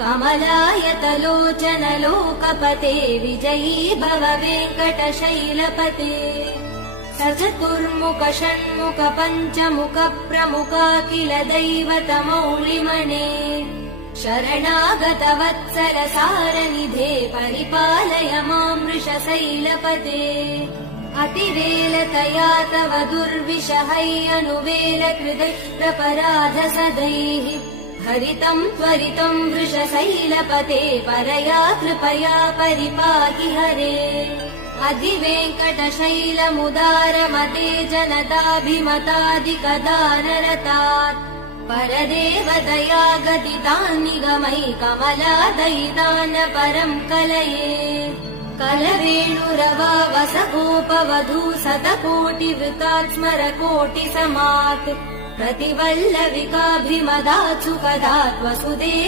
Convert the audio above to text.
कमलायतलोचन लोकपते विजयी भव वेङ्कटशैलपते स चतुर्मुख षण्मुख पञ्चमुख प्रमुखाखिल दैवतमौलिमने शरणागत वत्सल सारनिधे परिपालय मां वृषशैलपते अतिवेलतया तव दुर्विषहैरनुवेल कृतप्रपराध सदैः हरितं त्वरितं वृषशैलपते परया कृपया परिपाहि हरे अधिवेङ्कटशैलमुदारमते जनताभिमतादिकदानरतात् परदेवदया गदितान्निगमै कमलादयितान परं कलये कलवेणुरवावसगोपवधू शतकोटिवृतात् स्मरकोटिसमात् प्रतिवल्लविकाभिमदात् सुखदात् वसुदेव